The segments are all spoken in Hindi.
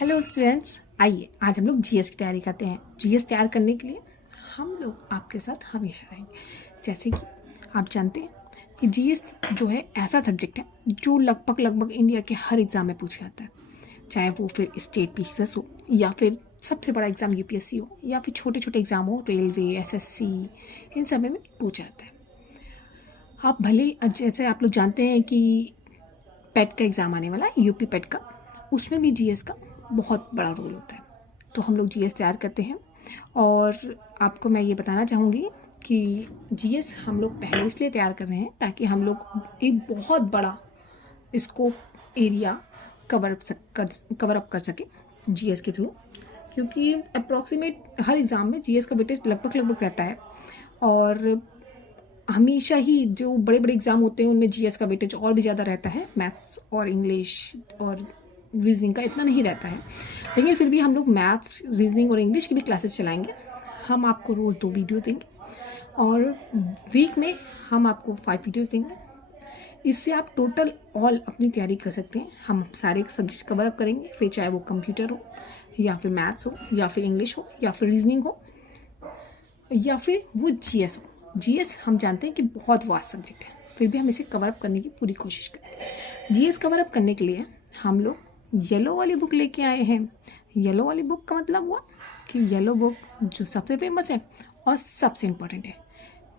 हेलो स्टूडेंट्स, आइए आज हम लोग जीएस की तैयारी करते हैं। जीएस तैयार करने के लिए हम लोग आपके साथ हमेशा रहेंगे। जैसे कि आप जानते हैं कि जीएस जो है ऐसा सब्जेक्ट है जो लगभग इंडिया के हर एग्ज़ाम में पूछा जाता है, चाहे वो फिर स्टेट पीसीएस हो या फिर सबसे बड़ा एग्ज़ाम यूपीएससी हो या फिर छोटे छोटे एग्ज़ाम हो, रेलवे, एसएससी, इन सब में पूछा जाता है। आप भले जैसे आप लोग जानते हैं कि पेट का एग्ज़ाम आने वाला है, यूपी पेट का, उसमें भी जीएस का बहुत बड़ा रोल होता है। तो हम लोग जीएस तैयार करते हैं और आपको मैं ये बताना चाहूँगी कि जीएस हम लोग पहले इसलिए तैयार कर रहे हैं ताकि हम लोग एक बहुत बड़ा स्कोप एरिया कवर अप कर सके जीएस के थ्रू, क्योंकि अप्रॉक्सीमेट हर एग्ज़ाम में जीएस का वेटेज लगभग रहता है और हमेशा ही जो बड़े बड़े एग्ज़ाम होते हैं उनमें जीएस का वेटेज और भी ज़्यादा रहता है। मैथ्स और इंग्लिश और रीजनिंग का इतना नहीं रहता है, लेकिन फिर भी हम लोग मैथ्स, रीजनिंग और इंग्लिश की भी क्लासेस चलाएंगे। हम आपको रोज़ 2 वीडियो देंगे और वीक में हम आपको 5 वीडियोज़ देंगे। इससे आप टोटल ऑल अपनी तैयारी कर सकते हैं। हम सारे सब्जेक्ट्स कवर अप करेंगे, फिर चाहे वो कंप्यूटर हो या फिर मैथ्स हो या फिर इंग्लिश हो या फिर रीजनिंग हो या फिर वो जीएस हो। जीएस हम जानते हैं कि बहुत वास्ट सब्जेक्ट है, फिर भी हम इसे कवर अप करने की पूरी कोशिश करें। जीएस कवर अप करने के लिए हम लोग येलो वाली बुक लेके आए हैं। येलो वाली बुक का मतलब हुआ कि येलो बुक जो सबसे फेमस है और सबसे इम्पोर्टेंट है।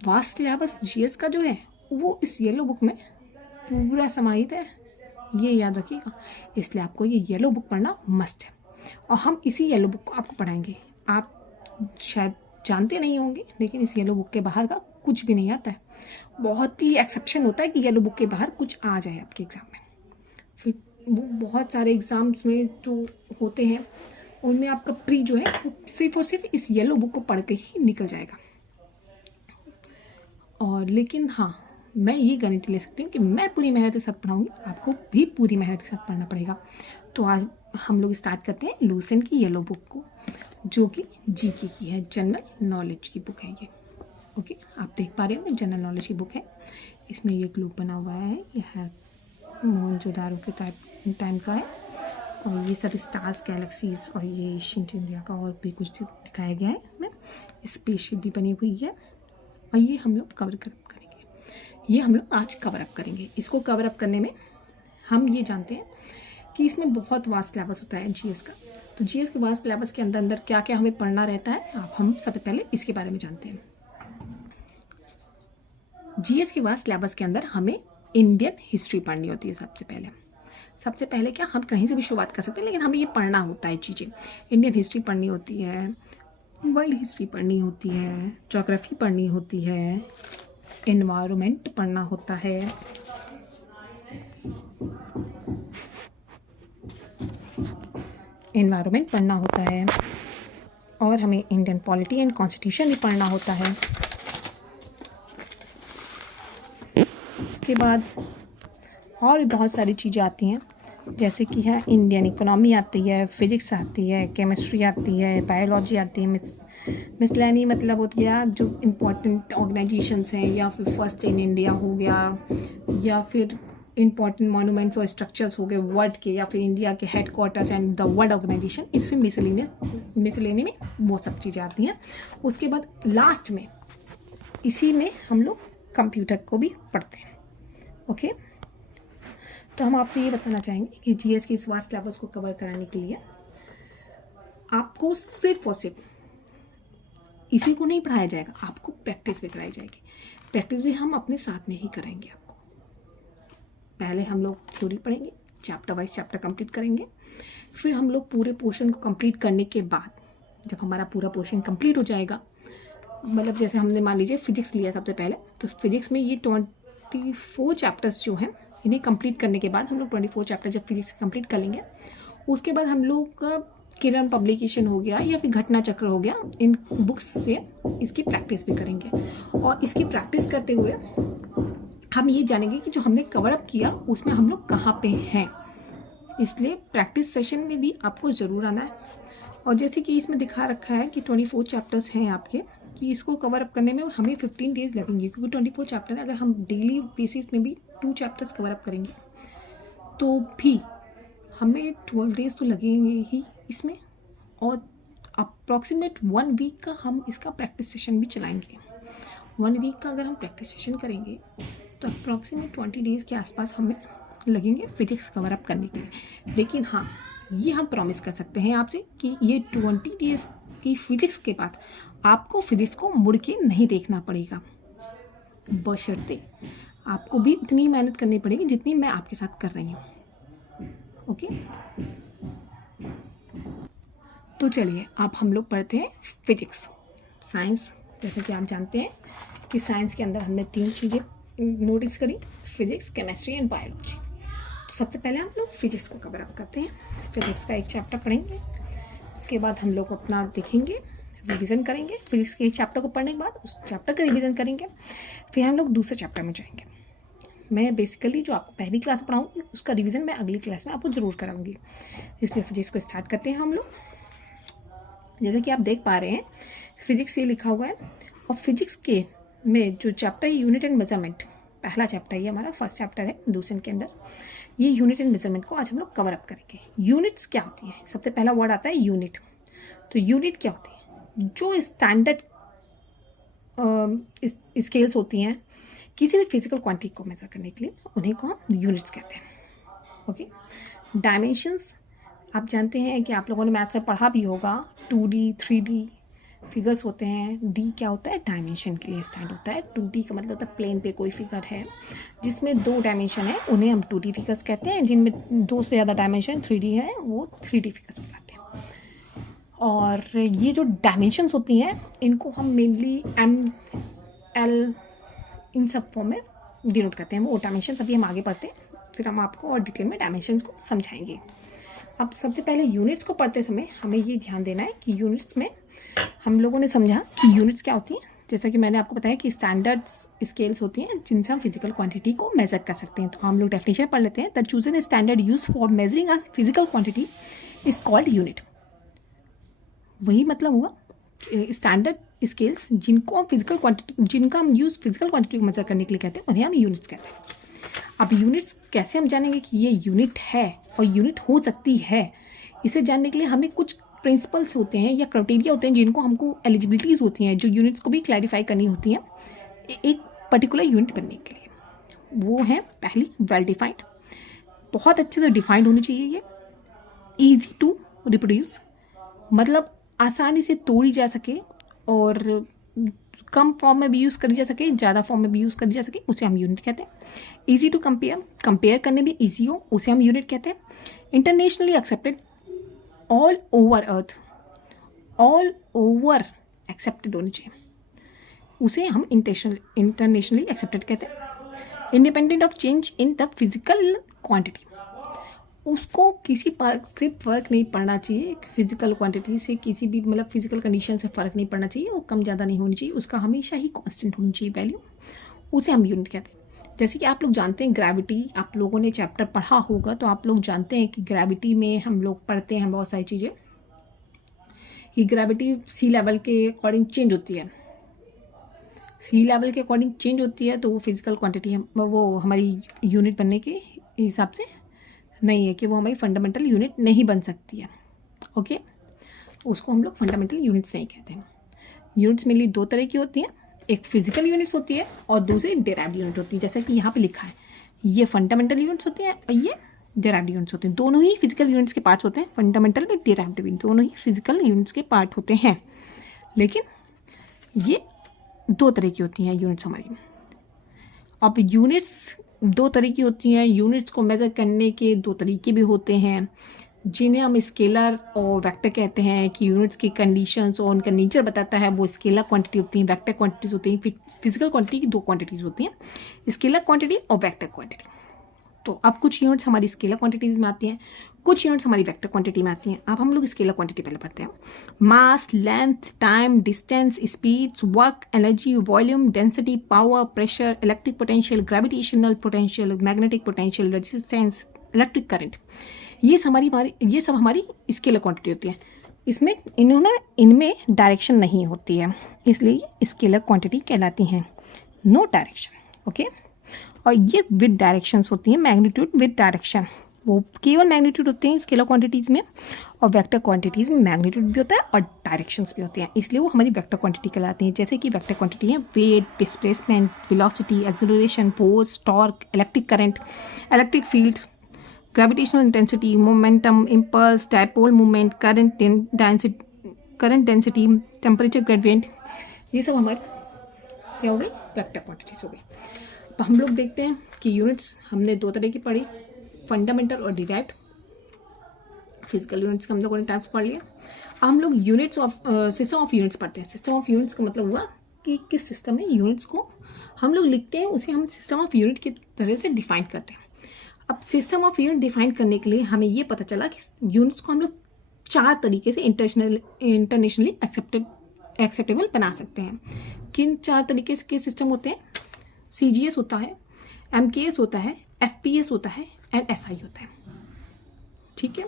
वास्ट सिलेबस जीएस का जो है वो इस येलो बुक में पूरा समाहित है, ये याद रखिएगा। इसलिए आपको ये येलो बुक पढ़ना मस्ट है और हम इसी येलो बुक को आपको पढ़ाएंगे। आप शायद जानते नहीं होंगे, लेकिन इस येलो बुक के बाहर का कुछ भी नहीं आता है। बहुत ही एक्सेप्शन होता है कि येलो बुक के बाहर कुछ आ जाए आपके एग्ज़ाम में। फिर वो बहुत सारे एग्ज़ाम्स में जो होते हैं उनमें आपका प्री जो है वो सिर्फ और सिर्फ इस येलो बुक को पढ़ के ही निकल जाएगा। और लेकिन हाँ, मैं ये गारंटी ले सकती हूँ कि मैं पूरी मेहनत के साथ पढ़ाऊँगी, आपको भी पूरी मेहनत के साथ पढ़ना पड़ेगा। तो आज हम लोग स्टार्ट करते हैं लूसेंट की येलो बुक को, जो कि जीके की है, जनरल नॉलेज की बुक है ये। ओके, आप देख पा रहे हो जनरल नॉलेज की बुक है। इसमें ये ग्लोब बना हुआ है, ये है मोहनजोदारो के टाइम का है और ये सब स्टार्स, गैलेक्सीज और ये एशियंट इंडिया का और भी कुछ दिखाया गया है। इसमें स्पेसशिप भी बनी हुई है और ये हम लोग कवर अप करेंगे। ये हम लोग आज कवर अप करेंगे। इसको कवर अप करने में हम ये जानते हैं कि इसमें बहुत वास्ट सिलेबस होता है जीएस का। तो जीएस के वास्ट सिलेबस के अंदर क्या क्या हमें पढ़ना रहता है, आप हम सबसे पहले इसके बारे में जानते हैं। जीएस के वास्ट सिलेबस के अंदर हमें इंडियन हिस्ट्री पढ़नी होती है। सबसे पहले क्या, हम कहीं से भी शुरुआत कर सकते हैं, लेकिन हमें ये पढ़ना होता है चीज़ें। इंडियन हिस्ट्री पढ़नी होती है, वर्ल्ड हिस्ट्री पढ़नी होती है, ज्योग्राफी पढ़नी होती है, एनवायरनमेंट पढ़ना होता है, और हमें इंडियन पॉलिटी एंड कॉन्स्टिट्यूशन भी पढ़ना होता है। उसके बाद और भी बहुत सारी चीज़ें आती हैं, जैसे कि है इंडियन इकोनॉमी आती है, फिजिक्स आती है, केमिस्ट्री आती है, बायोलॉजी आती है, मिसलेनी मतलब हो गया जो इम्पोर्टेंट ऑर्गेनाइजेशंस हैं, या फिर फर्स्ट इन इंडिया हो गया, या फिर इम्पॉर्टेंट मॉन्यूमेंट्स और स्ट्रक्चर्स हो गए वर्ल्ड के, या फिर इंडिया के headquarters and the world organization. इसमें मिसलेनी में वो सब चीज़ें आती हैं। उसके बाद लास्ट में इसी में हम लोग कंप्यूटर को भी पढ़ते हैं। ओके, तो हम आपसे ये बताना चाहेंगे कि जीएस के इस वास्ट सिलेबस को कवर कराने के लिए आपको सिर्फ और सिर्फ इसी को नहीं पढ़ाया जाएगा, आपको प्रैक्टिस भी कराई जाएगी। प्रैक्टिस भी हम अपने साथ में ही कराएंगे आपको। पहले हम लोग थ्योरी पढ़ेंगे, चैप्टर वाइज चैप्टर कंप्लीट करेंगे। फिर हम लोग पूरे पोर्शन को कंप्लीट करने के बाद, जब हमारा पूरा पोर्शन कंप्लीट हो जाएगा, मतलब जैसे हमने मान लीजिए फिजिक्स लिया सबसे पहले, तो फिजिक्स में ये 24 चैप्टर्स जो हैं, इन्हें कंप्लीट करने के बाद हम लोग 24 चैप्टर जब फिजिक्स कंप्लीट कर लेंगे, उसके बाद हम लोग का किरण पब्लिकेशन हो गया या फिर घटना चक्र हो गया, इन बुक्स से इसकी प्रैक्टिस भी करेंगे। और इसकी प्रैक्टिस करते हुए हम ये जानेंगे कि जो हमने कवर अप किया उसमें हम लोग कहाँ पे हैं। इसलिए प्रैक्टिस सेशन में भी आपको ज़रूर आना है। और जैसे कि इसमें दिखा रखा है कि 24 चैप्टर्स हैं आपके, तो इसको कवर अप करने में हमें 15 डेज़ लगेंगे, क्योंकि 24 चैप्टर है। अगर हम डेली बेसिस में भी 2 चैप्टर्स कवर अप करेंगे तो भी हमें 12 डेज़ तो लगेंगे ही इसमें, और अप्रॉक्सीमेट 1 वीक का हम इसका प्रैक्टिस सेशन भी चलाएंगे। 1 वीक का अगर हम प्रैक्टिस सेशन करेंगे तो अप्रॉक्सीमेट 20 डेज़ के आसपास हमें लगेंगे फिजिक्स कवर अप करने के लिए। लेकिन हाँ, ये हम प्रॉमिस कर सकते हैं आपसे कि ये 20 डेज़ की फिजिक्स के बाद आपको फिजिक्स को मुड़ के नहीं देखना पड़ेगा, बशर्ते आपको भी इतनी मेहनत करनी पड़ेगी जितनी मैं आपके साथ कर रही हूँ। ओके, तो चलिए अब हम लोग पढ़ते हैं फिजिक्स। साइंस, जैसे कि आप जानते हैं कि साइंस के अंदर हमने 3 चीज़ें नोटिस करी, फिजिक्स, केमिस्ट्री एंड बायोलॉजी। तो सबसे पहले हम लोग फिजिक्स को कवर अप करते हैं। फिजिक्स का एक चैप्टर पढ़ेंगे, उसके बाद हम लोग अपना देखेंगे, रिवीजन करेंगे। फिजिक्स के एक चैप्टर को पढ़ने के बाद उस चैप्टर का रिवीजन करेंगे, फिर हम लोग दूसरे चैप्टर में जाएंगे। मैं बेसिकली जो आपको पहली क्लास पढ़ाऊँगी उसका रिवीजन मैं अगली क्लास में आपको ज़रूर कराऊंगी। इसलिए फिजिक्स को स्टार्ट करते हैं हम लोग। जैसे कि आप देख पा रहे हैं फिजिक्स ये लिखा हुआ है, और फिजिक्स के में जो चैप्टर है यूनिट एंड मेजरमेंट, पहला चैप्टर ये हमारा फर्स्ट चैप्टर है दूसरे के अंदर। ये यूनिट एंड मेजरमेंट को आज हम लोग कवर अप करेंगे। यूनिट्स क्या होती है, सबसे पहला वर्ड आता है यूनिट। तो यूनिट क्या होती है, जो स्टैंडर्ड स्केल्स होती हैं किसी भी फिजिकल क्वांटिटी को मेजर करने के लिए, उन्हीं को हम यूनिट्स कहते हैं। ओके, डायमेंशंस आप जानते हैं कि आप लोगों ने मैथ्स में पढ़ा भी होगा, 2D 3D फिगर्स होते हैं। डी क्या होता है, डायमेंशन के लिए स्टैंड होता है। 2D का मतलब होता है प्लेन पे कोई फिगर है जिसमें 2 डायमेंशन है, उन्हें हम 2D फिगर्स कहते हैं। जिनमें 2 से ज़्यादा डायमेंशन 3D है, वो 3D फिगर्स कहलाते हैं। और ये जो डायमेंशंस होती हैं इनको हम मेनली ML इन सब फॉर्म में डिनोट करते हैं। वो डायमेंशन अभी हम आगे पढ़ते हैं, फिर हम आपको और डिटेल में डायमेंशंस को समझाएंगे। अब सबसे पहले यूनिट्स को पढ़ते समय हमें ये ध्यान देना है कि यूनिट्स में हम लोगों ने समझा कि यूनिट्स क्या होती हैं। जैसा कि मैंने आपको बताया कि स्टैंडर्ड स्केल्स होती हैं जिनसे हम फिजिकल क्वांटिटी को मेजर कर सकते हैं। तो हम लोग डेफिनेशन पढ़ लेते हैं। The chosen standard use for measuring a physical quantity is called unit. वही मतलब हुआ, स्टैंडर्ड स्केल्स जिनको हम फिजिकल क्वांटिटी, जिनका हम यूज़ फिजिकल क्वांटिटी को मेजर करने के लिए कहते हैं, उन्हें हम यूनिट्स कहते हैं। अब यूनिट्स कैसे हम जानेंगे कि ये यूनिट है और यूनिट हो सकती है, इसे जानने के लिए हमें कुछ प्रिंसिपल्स होते हैं या क्राइटेरिया होते हैं जिनको हमको एलिजिबिलिटीज़ होती हैं, जो यूनिट्स को भी क्लैरिफाई करनी होती हैं एक पर्टिकुलर यूनिट बनने के लिए। वो है पहली, वेल डिफाइंड, बहुत अच्छे से डिफाइंड होनी चाहिए ये। ईजी टू रिप्रोड्यूस, मतलब आसानी से तोड़ी जा सके और कम फॉर्म में भी यूज़ करी जा सके, ज़्यादा फॉर्म में भी यूज़ करी जा सके, उसे हम यूनिट कहते हैं। ईजी टू कंपेयर, कंपेयर करने में ईजी हो, उसे हम यूनिट कहते हैं। Internationally accepted, all over earth, all over accepted होनी चाहिए, उसे हम इंटरनेशनली एक्सेप्टेड कहते हैं। Independent of change in the physical quantity, उसको किसी पार्ट से फ़र्क नहीं पड़ना चाहिए, फिजिकल क्वांटिटी से किसी भी मतलब फिजिकल कंडीशन से फ़र्क नहीं पड़ना चाहिए, वो कम ज़्यादा नहीं होनी चाहिए, उसका हमेशा ही कांस्टेंट होनी चाहिए वैल्यू, उसे हम यूनिट कहते हैं। जैसे कि आप लोग जानते हैं ग्रेविटी, आप लोगों ने चैप्टर पढ़ा होगा तो आप लोग जानते हैं कि ग्रेविटी में हम लोग पढ़ते हैं बहुत सारी चीज़ें, कि ग्रेविटी सी लेवल के अकॉर्डिंग चेंज होती है। सी लेवल के अकॉर्डिंग चेंज होती है तो वो फिजिकल क्वांटिटी वो हमारी यूनिट बनने के हिसाब से नहीं है, कि वो हमारी फंडामेंटल यूनिट नहीं बन सकती है। ओके, उसको हम लोग फंडामेंटल यूनिट्स नहीं कहते हैं। यूनिट्स मेनली 2 तरह की होती हैं, एक फिजिकल यूनिट्स होती है और दूसरी डेराइव्ड यूनिट होती है। जैसे कि यहाँ पे लिखा है, ये फंडामेंटल यूनिट्स होती हैं और ये डेराइव्ड यूनिट्स होते हैं। दोनों ही फिजिकल यूनिट्स के पार्ट्स होते हैं, फंडामेंटल भी डेराइव्ड भी, दोनों ही फिजिकल यूनिट्स के पार्ट होते हैं। लेकिन ये 2 तरह की होती हैं यूनिट्स हमारी। अब यूनिट्स 2 तरह की होती हैं। यूनिट्स को मेज़र करने के 2 तरीके भी होते हैं, जिन्हें हम स्केलर और वेक्टर कहते हैं। कि यूनिट्स की कंडीशंस और उनका नेचर बताता है, वो स्केलर क्वांटिटी होती हैं, वेक्टर क्वांटिटीज़ होती हैं। फिजिकल क्वांटिटी की 2 क्वांटिटीज़ होती हैं, स्केलर क्वांटिटी और वेक्टर क्वांटिटी। तो अब कुछ यूनिट्स हमारी स्केलर क्वांटिटीज़ में आती हैं, कुछ यूनिट्स हमारी वेक्टर क्वांटिटी में आती हैं। अब हम लोग स्केलर क्वांटिटी पहले पढ़ते हैं। Mass, length, time, distance, speeds, work, energy, volume, density, power, pressure, electric potential, gravitational potential, magnetic potential, resistance, electric current, ये सब हमारी स्केलर क्वांटिटी होती है। इनमें डायरेक्शन नहीं होती है, इसलिए ये स्केलर क्वांटिटी कहलाती हैं, नो डायरेक्शन। ओके, और ये विद डायरेक्शंस होती हैं, मैग्नीट्यूड विद डायरेक्शन। वो केवल मैग्नीट्यूड होते हैं स्केलर क्वांटिटीज़ में, और वेक्टर क्वांटिटीज़ में मैग्नीट्यूड भी होता है और डायरेक्शंस भी होते हैं, इसलिए वो हमारी वेक्टर क्वांटिटी कहलाती हैं। जैसे कि वेक्टर क्वांटिटी है weight, displacement, velocity, acceleration, force, torque, electric current, electric field, gravitational intensity, momentum, impulse, dipole movement, current density, temperature gradient, ये सब हमारी क्या हो गई, वेक्टर क्वांटिटीज हो गई। अब हम लोग देखते हैं कि यूनिट्स हमने दो तरह की पढ़ी, फंडामेंटल और डिराइव्ड। फिजिकल यूनिट्स का हम लोगों ने टाइप्स पढ़ लिया। अब हम लोग units of system of units पढ़ते हैं। सिस्टम ऑफ यूनिट्स का मतलब हुआ कि किस सिस्टम में यूनिट्स को हम लोग लिखते हैं, उसे हम सिस्टम ऑफ यूनिट की तरह से डिफाइन करते हैं। अब सिस्टम ऑफ यूनिट डिफाइन करने के लिए हमें ये पता चला कि यूनिट्स को हम लोग चार तरीके से इंटरनेशनली एक्सेप्टेबल बना सकते हैं। किन चार तरीके के सिस्टम होते हैं? CGS होता है, MKS होता है, FPS होता है एंड SI होता है। ठीक है,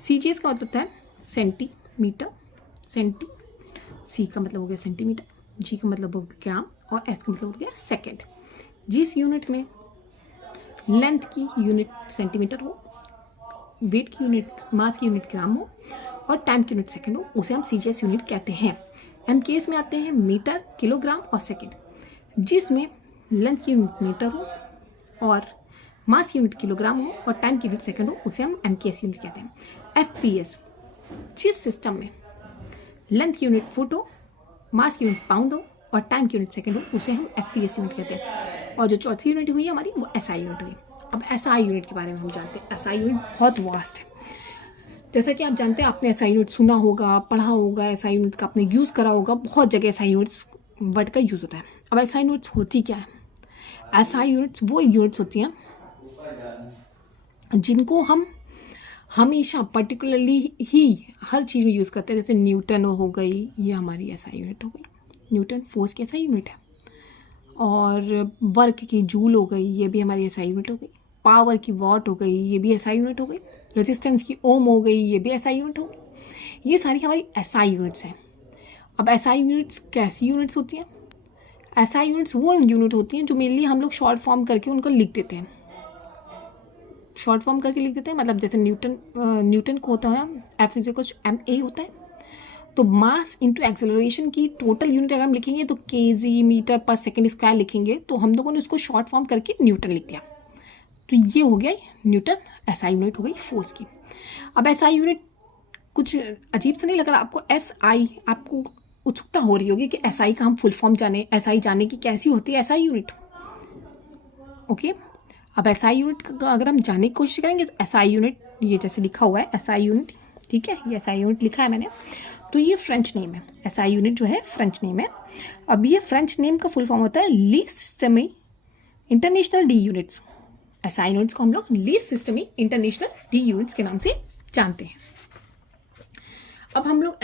CGS का मतलब होता है सेंटीमीटर, C का मतलब हो गया सेंटीमीटर, G का मतलब हो गया ग्राम और S का मतलब हो गया सेकेंड। जिस यूनिट में लेंथ की यूनिट सेंटीमीटर हो, वेट की यूनिट, मास की यूनिट ग्राम हो और टाइम की यूनिट सेकेंड हो, उसे हम CGS यूनिट कहते हैं। MKS में आते हैं मीटर, किलोग्राम और सेकेंड। जिसमें लेंथ की यूनिट मीटर हो और मास की यूनिट किलोग्राम हो और टाइम की यूनिट सेकेंड हो, उसे हम MKS यूनिट कहते हैं। FPS, जिस सिस्टम में लेंथ की यूनिट फुट हो, मास की यूनिट पाउंड हो और टाइम की यूनिट सेकेंड हो, उसे हम FPS यूनिट कहते हैं। और जो चौथी यूनिट हुई हमारी वो SI यूनिट हुई। अब SI यूनिट के बारे में हम जानते हैं। SI यूनिट बहुत वास्ट है। जैसा कि आप जानते हैं, आपने SI यूनिट सुना होगा, पढ़ा होगा, SI यूनिट का आपने यूज़ करा होगा, बहुत जगह SI यूनिट्स वर्ड का यूज़ होता है। अब SI यूनिट्स होती क्या है? SI यूनिट्स वो यूनिट्स होती हैं जिनको हम हमेशा पर्टिकुलरली ही हर चीज़ में यूज़ करते हैं। जैसे न्यूटन हो गई, ये हमारी SI यूनिट हो गई, न्यूटन फोर्स की SI यूनिट है। और वर्क की जूल हो गई, ये भी हमारी SI यूनिट हो गई। पावर की वॉट हो गई, ये भी SI यूनिट हो गई। रेजिस्टेंस की ओम हो गई, ये भी SI यूनिट हो गई। ये सारी हमारी SI यूनिट्स हैं। अब SI यूनिट्स कैसी यूनिट्स होती हैं? SI यूनिट्स वो यूनिट होती हैं जो मेनली हम लोग शॉर्ट फॉर्म करके उनको लिख देते हैं। शॉर्ट फॉर्म करके लिख देते हैं, मतलब जैसे न्यूटन को होता है F=ma होता है। तो मास इंटू एक्सेलरेशन की टोटल यूनिट अगर हम लिखेंगे तो kg मीटर पर सेकेंड स्क्वायर लिखेंगे, तो हम लोगों ने उसको शॉर्ट फॉर्म करके न्यूटन लिख दिया। तो ये हो गया न्यूटन, SI यूनिट हो गई फोर्स की। अब SI यूनिट कुछ अजीब से नहीं लग रहा आपको? SI, आपको उत्सुकता हो रही होगी कि SI का हम फुल फॉर्म जाने, SI जाने की कैसी होती है SI यूनिट। ओके, अब SI यूनिट का अगर हम जानने की कोशिश करेंगे तो SI यूनिट, ये जैसे लिखा हुआ है SI यूनिट, ठीक है, ये SI यूनिट लिखा है मैंने, तो ये फ्रेंच नेम है। SI यूनिट जो है फ्रेंच नेम है। अब ये फ्रेंच नेम का फुल फॉर्म होता है लीस्ट सिस्टमी इंटरनेशनल डी यूनिट्स। SI यूनिट्स को हम लोग लीस्ट सिस्टमी इंटरनेशनल डी यूनिट्स के नाम से जानते हैं। अब हम लोग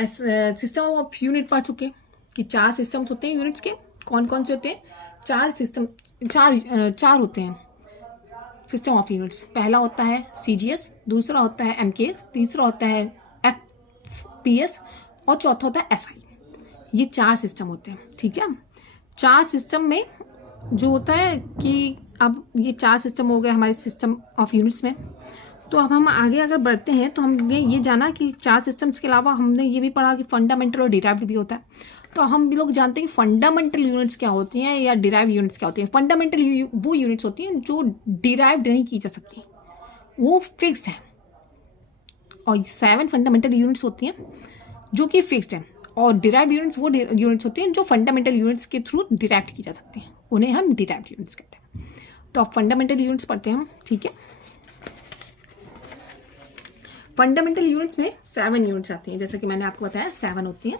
सिस्टम ऑफ यूनिट पढ़ चुके कि चार सिस्टम्स होते हैं यूनिट्स के। कौन कौन से होते हैं? चार होते हैं सिस्टम ऑफ यूनिट्स। पहला होता है CGS, दूसरा होता है MKS, तीसरा होता है FPS और चौथा होता है SI। ये चार सिस्टम होते हैं, ठीक है। चार सिस्टम में जो होता है कि अब ये चार सिस्टम हो गए हमारे सिस्टम ऑफ यूनिट्स में। तो अब हम आगे अगर बढ़ते हैं तो हमने ये जाना कि चार सिस्टम्स के अलावा हमने ये भी पढ़ा कि फंडामेंटल और डिराइव्ड भी होता है। तो हम भी लोग जानते हैं कि फंडामेंटल यूनिट्स क्या होती हैं या डिराइव यूनिट्स क्या होती हैं। फंडामेंटल वो यूनिट्स होती हैं जो डिराइव्ड नहीं की जा सकती, वो फिक्स्ड है। और 7 फंडामेंटल यूनिट्स होती हैं जो कि फिक्स्ड हैं। और डिराइव्ड यूनिट्स वो यूनिट्स होती हैं जो फंडामेंटल यूनिट्स के थ्रू डिराइव की जा सकती हैं, उन्हें हम डिराइव्ड यूनिट्स कहते हैं। तो अब फंडामेंटल यूनिट्स पढ़ते हैं हम, ठीक है। फंडामेंटल यूनिट्स में 7 यूनिट्स आती हैं, जैसा कि मैंने आपको बताया 7 होती हैं।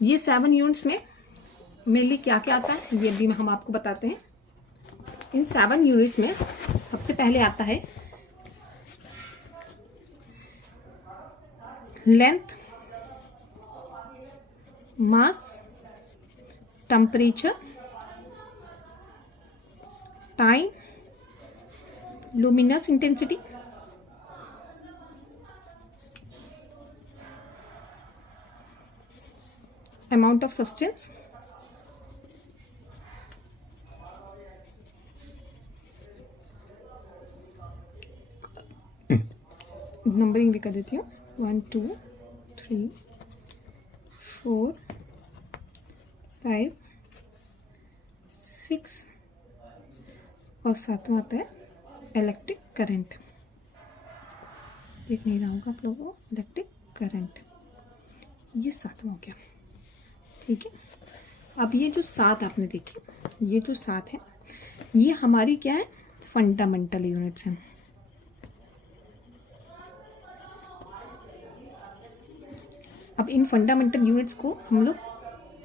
ये 7 यूनिट्स में मेनली क्या क्या आता है ये भी हम आपको बताते हैं। इन 7 यूनिट्स में सबसे पहले आता है length, mass, temperature, time, luminous intensity, amount of substance, numbering भी कर देती हूँ, 1 2 3 4 5 6 और सातवां आता है इलेक्ट्रिक करंट। देख नहीं रहा होगा आप लोगों को, इलेक्ट्रिक करंट, ये सातवां हो गया। ठीक है, अब ये जो 7 आपने देखी, ये जो 7 है ये हमारी क्या है, फंडामेंटल यूनिट्स हैं। अब इन फंडामेंटल यूनिट्स को हम लोग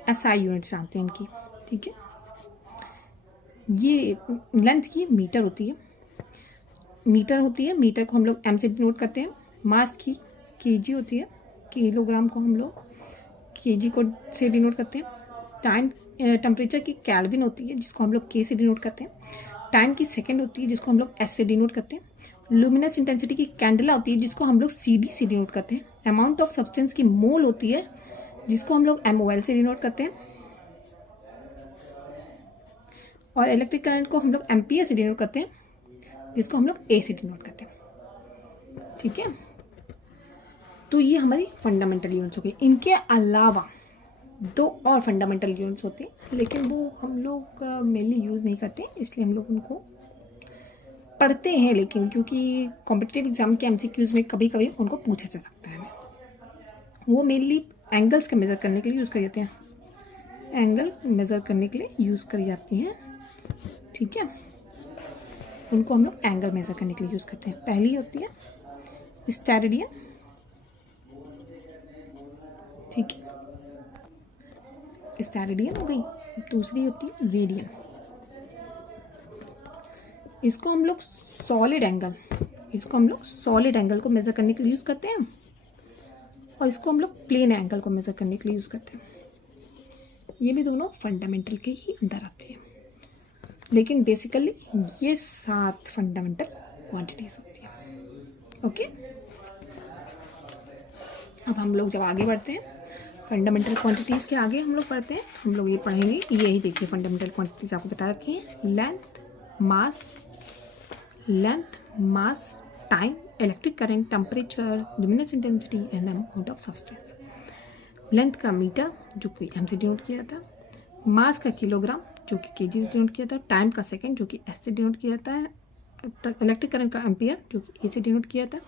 एसआई यूनिट्स जानते हैं इनकी। ठीक है, ये लेंथ की मीटर होती है, मीटर को हम लोग एम से डिनोट करते हैं। मास की केजी होती है, किलोग्राम को हम लोग केजी को से डिनोट करते हैं। टेम्परेचर की केल्विन होती है जिसको हम लोग के से डिनोट करते हैं। टाइम की सेकंड होती है जिसको हम लोग एस से डिनोट करते हैं। लुमिनस इंटेंसिटी की कैंडला होती है जिसको हम लोग CD से डिनोट करते हैं। अमाउंट ऑफ सब्सटेंस की मोल होती है जिसको हम लोग MOL से डिनोट करते हैं। और इलेक्ट्रिक करंट को हम लोग एम्पियर से डिनोट करते हैं जिसको हम लोग A से डिनोट करते हैं। ठीक है, तो ये हमारी फंडामेंटल यूनिट्स हो गई। इनके अलावा 2 और फंडामेंटल यूनिट्स होती हैं लेकिन वो हम लोग मेनली यूज़ नहीं करते, इसलिए हम लोग उनको पढ़ते हैं, लेकिन क्योंकि कॉम्पिटिटिव एग्जाम के MCQs में कभी कभी उनको पूछा जा सकता है। वो मेनली एंगल्स के मेज़र करने के लिए यूज़ करी जाते हैं, एंगल मेज़र करने के लिए यूज़ करी जाती हैं। ठीक है, उनको हम लोग एंगल मेज़र करने के लिए यूज़ करते हैं। पहली होती है स्टेरेडियन। ठीक है, स्टेरेडियन हो गई। दूसरी होती है रेडियन। इसको हम लोग सॉलिड एंगल को मेज़र करने के लिए यूज़ करते हैं और इसको हम लोग प्लेन एंगल को मेज़र करने के लिए यूज़ करते हैं। ये भी दोनों फंडामेंटल के ही अंदर आती है, लेकिन बेसिकली ये 7 फंडामेंटल क्वांटिटीज़ होती है। ओके, अब हम लोग जब आगे बढ़ते हैं फंडामेंटल क्वांटिटीज़ के आगे हम लोग पढ़ते हैं, हम लोग ये पढ़ेंगे, यही देखिए फंडामेंटल क्वांटिटीज़ आपको बता रखी है। Length, mass, time, electric current, temperature, luminous intensity and amount of substance. Length का मीटर जो कि एम से डिनोट किया था, मास का किलोग्राम जो कि केजी से डिनोट किया था, टाइम का सेकंड जो कि एस से डिनोट किया जाता है, इलेक्ट्रिक करंट का एम्पियर जो कि ए से डिनोट किया था,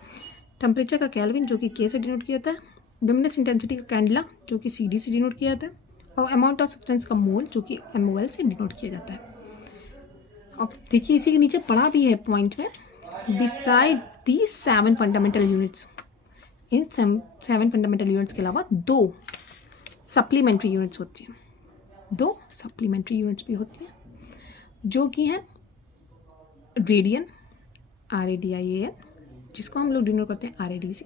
टेम्परेचर का केल्विन जो कि के से डिनोट किया था, लुमिनस इंटेंसिटी का कैंडला जो कि CD से डिनोट किया जाता है, और अमाउंट ऑफ सब्सटेंस का मोल जो कि MOL से डिनोट किया जाता है। अब देखिए इसी के नीचे पढ़ा भी है पॉइंट में, बिसाइड दी 7 फंडामेंटल यूनिट्स, इन 7 फंडामेंटल यूनिट्स के अलावा 2 सप्लीमेंट्री यूनिट्स होती हैं, 2 सप्लीमेंट्री यूनिट्स भी होती हैं जो कि हैं रेडियन, RADIAN, जिसको हम लोग डिनोट करते हैं RAD से,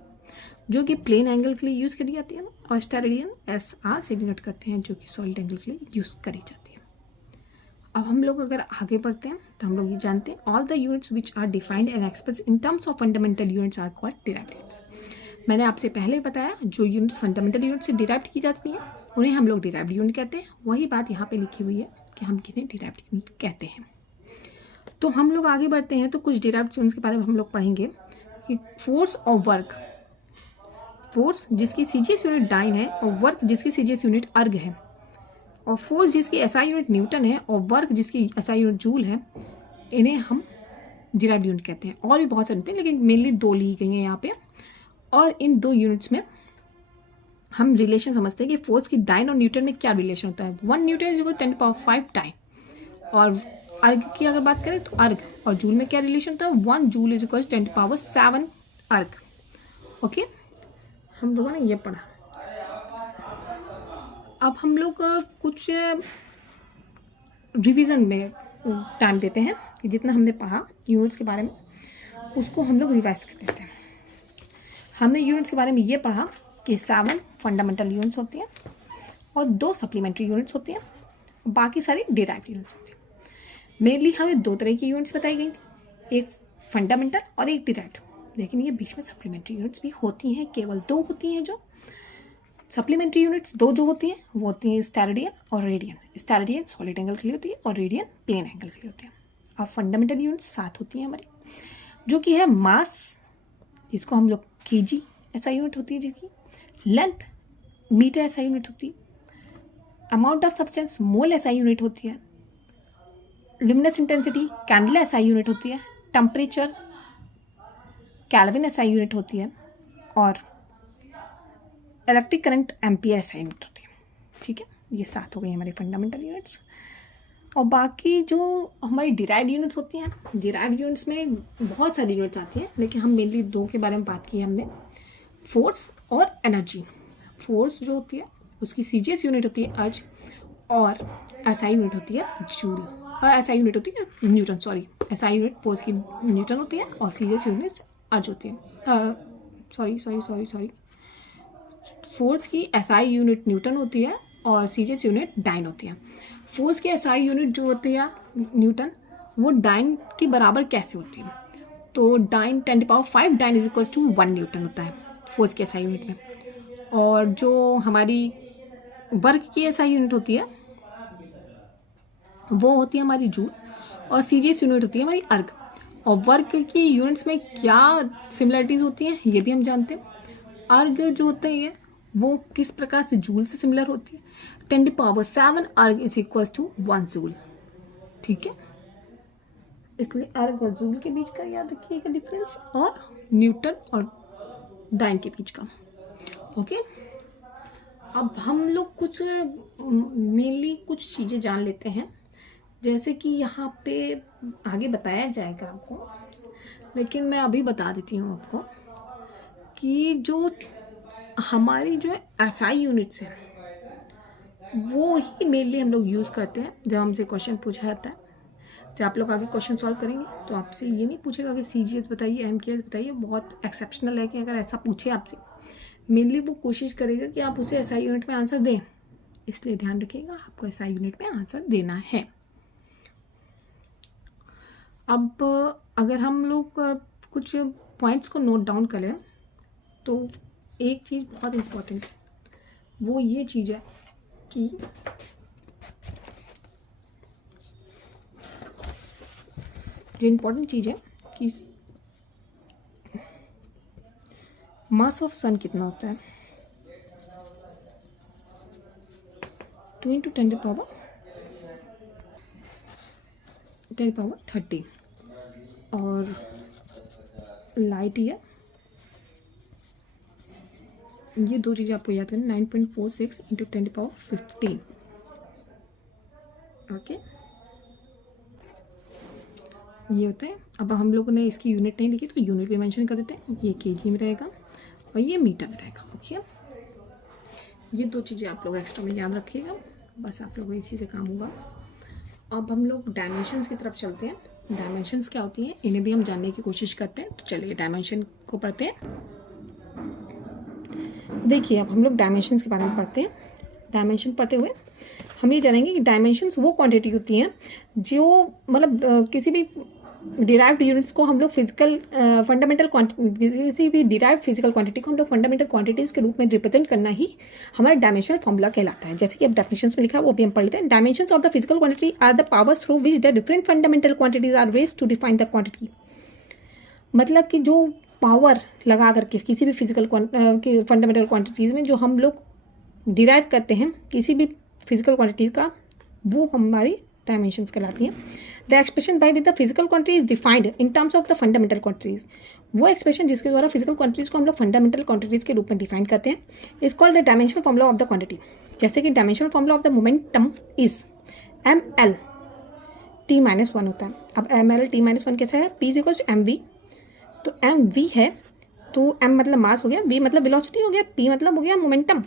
जो कि प्लेन एंगल के लिए यूज़ करी जाती है, और स्टेरेडियन SR से डिनोट करते हैं जो कि सॉलिड एंगल के लिए यूज़ करी जाती है। अब हम लोग अगर आगे बढ़ते हैं तो हम लोग ये जानते हैं all the units which are defined and express in terms of fundamental units are called derived units. मैंने आपसे पहले बताया जो यूनिट्स फंडामेंटल यूनिट से डिराइव्ड की जाती हैं उन्हें हम लोग डिराइव्ड यूनिट कहते हैं। वही बात यहाँ पे लिखी हुई है कि हम किन्हें डिराइव्ड यूनिट कहते हैं। तो हम लोग आगे बढ़ते हैं तो कुछ डिराइव्ड यूनिट्स के बारे में हम लोग पढ़ेंगे कि फोर्स और वर्क, फोर्स जिसकी CGS यूनिट डाइन है और वर्क जिसकी CGS यूनिट अर्ग है, और फोर्स जिसकी SI यूनिट न्यूटन है और वर्क जिसकी SI यूनिट जूल है, इन्हें हम डिराइव्ड यूनिट कहते हैं। और भी बहुत सारे होते हैं लेकिन मेनली 2 ली गई हैं यहाँ पे, और इन 2 यूनिट्स में हम रिलेशन समझते हैं कि फोर्स की डाइन और न्यूटन में क्या रिलेशन होता है। 1 newton is equal to 10⁵ dyne, और अर्ग की अगर बात करें तो अर्ग और जूल में क्या रिलेशन होता है, 1 जूल इज इक्वल टू 10⁷ अर्ग। ओके, हम लोगों ने ये पढ़ा। अब हम लोग कुछ रिवीजन में टाइम देते हैं कि जितना हमने पढ़ा यूनिट्स के बारे में उसको हम लोग रिवाइज कर लेते हैं। हमने यूनिट्स के बारे में ये पढ़ा कि 7 फंडामेंटल यूनिट्स होती हैं और 2 सप्लीमेंट्री यूनिट्स होती हैं, बाकी सारी डिराइव्ड यूनिट्स होती हैं। मेनली हमें 2 तरह की यूनिट्स बताई गई थी, एक फंडामेंटल और एक डिराइव्ड, लेकिन ये बीच में सप्लीमेंट्री यूनिट्स भी होती हैं, केवल 2 होती हैं। जो सप्लीमेंट्री यूनिट्स 2 जो होती हैं वो होती हैं स्टेरेडियन और रेडियन। स्टेरेडियन सॉलिड एंगल के लिए होती है और रेडियन प्लेन एंगल के लिए होती है। अब फंडामेंटल यूनिट्स 7 होती हैं हमारी, जो कि है मास, जिसको हम लोग केजी एसआई यूनिट होती है जिसकी, लेंथ मीटर एसआई यूनिट होती है, amount of substance mole SI unit होती है, luminous intensity candela SI unit होती है, टेम्परेचर केल्विन एसआई यूनिट होती है, और electric current ampere SI unit होती है। ठीक है, ये 7 हो गई हमारी फंडामेंटल यूनिट्स। और बाकी जो हमारी डिराइव्ड यूनिट्स होती हैं, डिराइव्ड यूनिट्स में बहुत सारी यूनिट्स आती हैं, लेकिन हम मेनली 2 के बारे में बात की हमने, फोर्स और एनर्जी। फोर्स जो होती है उसकी सीजीएस यूनिट होती है अर्ज, और एसआई यूनिट होती है जूल, एसआई यूनिट होती है Newton, sorry SI unit force की न्यूटन होती है और सीजीएस यूनिट अर्ज होती है, सॉरी फोर्स की एसआई यूनिट न्यूटन होती है और सीजीएस यूनिट डाइन होती है। फोर्स की एसआई यूनिट जो होती है न्यूटन, वो डाइन के बराबर कैसे होती है, तो dyne 10⁵ dyne is equal to 1 newton होता है फोर्स की एसआई यूनिट में। और जो हमारी वर्क की एसआई यूनिट होती है वो होती है हमारी जूल, और सीजीएस यूनिट होती है हमारी अर्ग। और वर्क की यूनिट्स में क्या सिमिलरिटीज़ होती हैं ये भी हम जानते हैं। अर्ग जो होते हैं वो किस प्रकार से जूल से सिमिलर होती है, 10⁷ अर्ग इज इक्वल टू 1 जूल। ठीक है, इसलिए अर्ग और जूल के बीच का याद रखिएगा डिफरेंस, और न्यूटन और डाइन के बीच का। ओके, अब हम लोग कुछ मेनली कुछ चीज़ें जान लेते हैं, जैसे कि यहाँ पे आगे बताया जाएगा आपको, लेकिन मैं अभी बता देती हूँ आपको कि जो हमारी जो एसआई यूनिट्स है वो ही मेनली हम लोग यूज़ करते हैं जब हमसे क्वेश्चन पूछा जाता है। जब आप लोग आगे क्वेश्चन सॉल्व करेंगे तो आपसे ये नहीं पूछेगा कि सीजीएस बताइए, एमकेएस बताइए, बहुत एक्सेप्शनल है कि अगर ऐसा पूछे आपसे, मेनली वो कोशिश करेगा कि आप उसे एसआई यूनिट में आंसर दें, इसलिए ध्यान रखिएगा आपको एसआई यूनिट में आंसर देना है। अब अगर हम लोग कुछ पॉइंट्स को नोट डाउन करें तो एक चीज़ बहुत इम्पोर्टेंट है, वो ये चीज़ है कि जो इम्पोर्टेंट चीज़ है कि मास ऑफ सन कितना होता है, 2 × 10⁻30, और लाइट ईयर, ये 2 चीज़ें आपको याद करनी, 9.46 × 10⁻15। ओके, ये होता है। अब हम लोगों ने इसकी यूनिट नहीं लिखी तो यूनिट भी मेंशन कर देते हैं, ये केजी में रहेगा और ये मीटर में रहेगा। ओके, ये 2 चीज़ें आप लोग एक्स्ट्रा में याद रखिएगा, बस आप लोगों को इसी से काम होगा। अब हम लोग डायमेंशंस की तरफ चलते हैं। डायमेंशंस क्या होती हैं इन्हें भी हम जानने की कोशिश करते हैं, तो चलिए डायमेंशन को पढ़ते हैं। देखिए, अब हम लोग डायमेंशंस के बारे में पढ़ते हैं। डायमेंशन पढ़ते हुए हम ये जानेंगे कि डायमेंशंस वो क्वांटिटी होती हैं जो मतलब किसी भी डिराइव्ड यूनिट्स को हम लोग फिजिकल फंडामेंटल किसी भी डिराइव्ड फिजिकल क्वांटिटी को हम लोग फंडामेंटल क्वांटिटीज़ के रूप में रिप्रेजेंट करना ही हमारा डायमेंशनल फॉर्मूला कहलाता है। जैसे कि अब डेफिनेशंस में लिखा है वो भी हम पढ़ लेते हैं। Dimensions of the physical quantity are the powers through which the different fundamental quantities are raised to define the quantity. मतलब कि जो पावर लगा करके किसी भी फिजिकल फंडामेंटल क्वांटिटीज़ में जो हम लोग डिराइव करते हैं किसी भी फिजिकल क्वांटिटीज़ का, वो हमारी डायमेंशंस कहलाती हैं। The expression by with the physical quantity is defined in terms of the fundamental quantities. वो एक्सप्रेशन जिसके द्वारा फिजिकल क्वांटिटीज़ को हम लोग फंडामेंटल क्वांटिटीज़ के रूप में डिफाइन करते हैं is called the dimensional formula of the quantity. जैसे कि dimensional formula of the momentum is mL(T-1) होता है। अब mL(T-1) कैसा है, P = mv। तो mv है तो m मतलब मास हो गया, v मतलब वेलोसिटी हो गया, p मतलब हो गया मोमेंटम,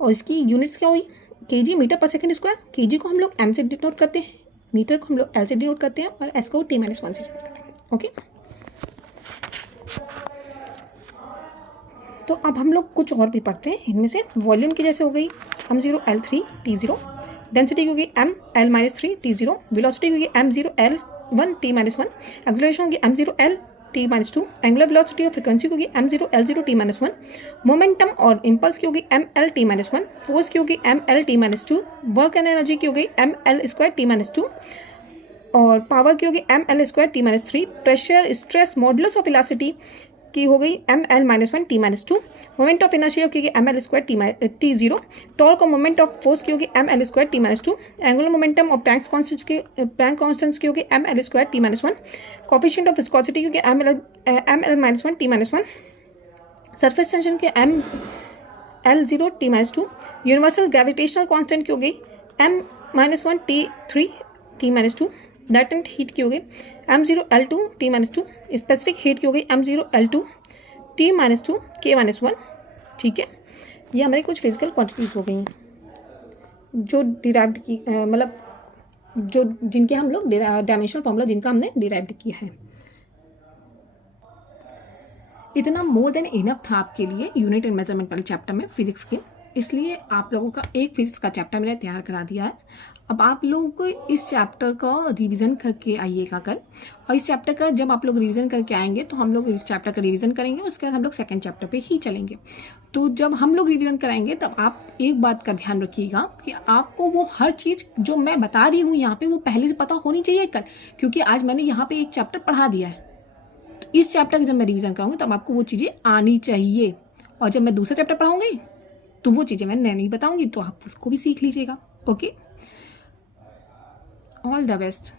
और इसकी यूनिट्स क्या हुई kg मीटर/सेकंड स्क्वायर। kg को हम लोग m से डिनोट करते हैं, मीटर को हम लोग l से डिनोट करते हैं, और s को T-1 से डिनोट करते हैं। ओके, तो अब हम लोग कुछ और भी पढ़ते हैं इनमें से। वॉल्यूम की जैसे हो गई m0 L3 T0, डेंसिटी की होगी m L-3 T0, वेलोसिटी की होगी m0 L1 T-1, एक्सेलरेशन होगी m0 L T-2, angular velocity और फ्रीक्वेंसी की होगी m0 L0 T-1, मोमेंटम और इंपल्स की होगी mL T-1, फोर्स की होगी mL T-2, work and energy की होगी mL² T-2, और पावर की होगी mL² T-3, pressure, stress, modulus of elasticity की हो गई ml-1 t-2, moment of inertia की होगी ml² t0, टॉर्क और मोमेंट ऑफ फोर्स की होगी ml² t-2, एंगुलर मोमेंटम और प्लैंक्स कांस्टेंट्स की होगी ml² t-1, coefficient of viscosity की होगी ml-1 t-1, सरफेस टेंशन की ml0 t-2, universal gravitational constant की हो गई m-1 t3 t-2, latent heat की हो गई m0L2 t-2, स्पेसिफिक हीट की हो गई m0L2 t-2 k-1, ठीक है। ये हमारी कुछ फिजिकल क्वांटिटीज़ हो गई जो डिराइव्ड की मतलब जो जिनके हम लोग डायमेंशनल फॉर्मूला जिनका हमने डिराइव्ड किया है। इतना मोर देन इनफ था आपके लिए यूनिट एंड मेजरमेंट वाले चैप्टर में फिजिक्स के, इसलिए आप लोगों का एक फिजिक्स का चैप्टर मैंने तैयार करा दिया है। अब आप लोगों को इस चैप्टर का रिवीजन करके आइएगा कल, और इस चैप्टर का जब आप लोग रिवीजन करके आएंगे तो हम लोग इस चैप्टर का रिवीजन करेंगे, उसके बाद हम लोग सेकंड चैप्टर पे ही चलेंगे। तो जब हम लोग रिवीजन कराएंगे तब आप एक बात का ध्यान रखिएगा कि आपको वो हर चीज़ जो मैं बता रही हूँ यहाँ पे वो पहले से पता होनी चाहिए कल, क्योंकि आज मैंने यहाँ पे एक चैप्टर पढ़ा दिया है। तो इस चैप्टर का जब मैं रिवीजन कराऊंगी तब आपको वो चीज़ें आनी चाहिए, और जब मैं दूसरा चैप्टर पढ़ाऊंगी तो वो चीज़ें मैं नहीं बताऊंगी, तो आप उसको भी सीख लीजिएगा। Okay, all the best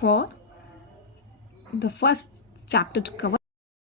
for the first chapter two cover.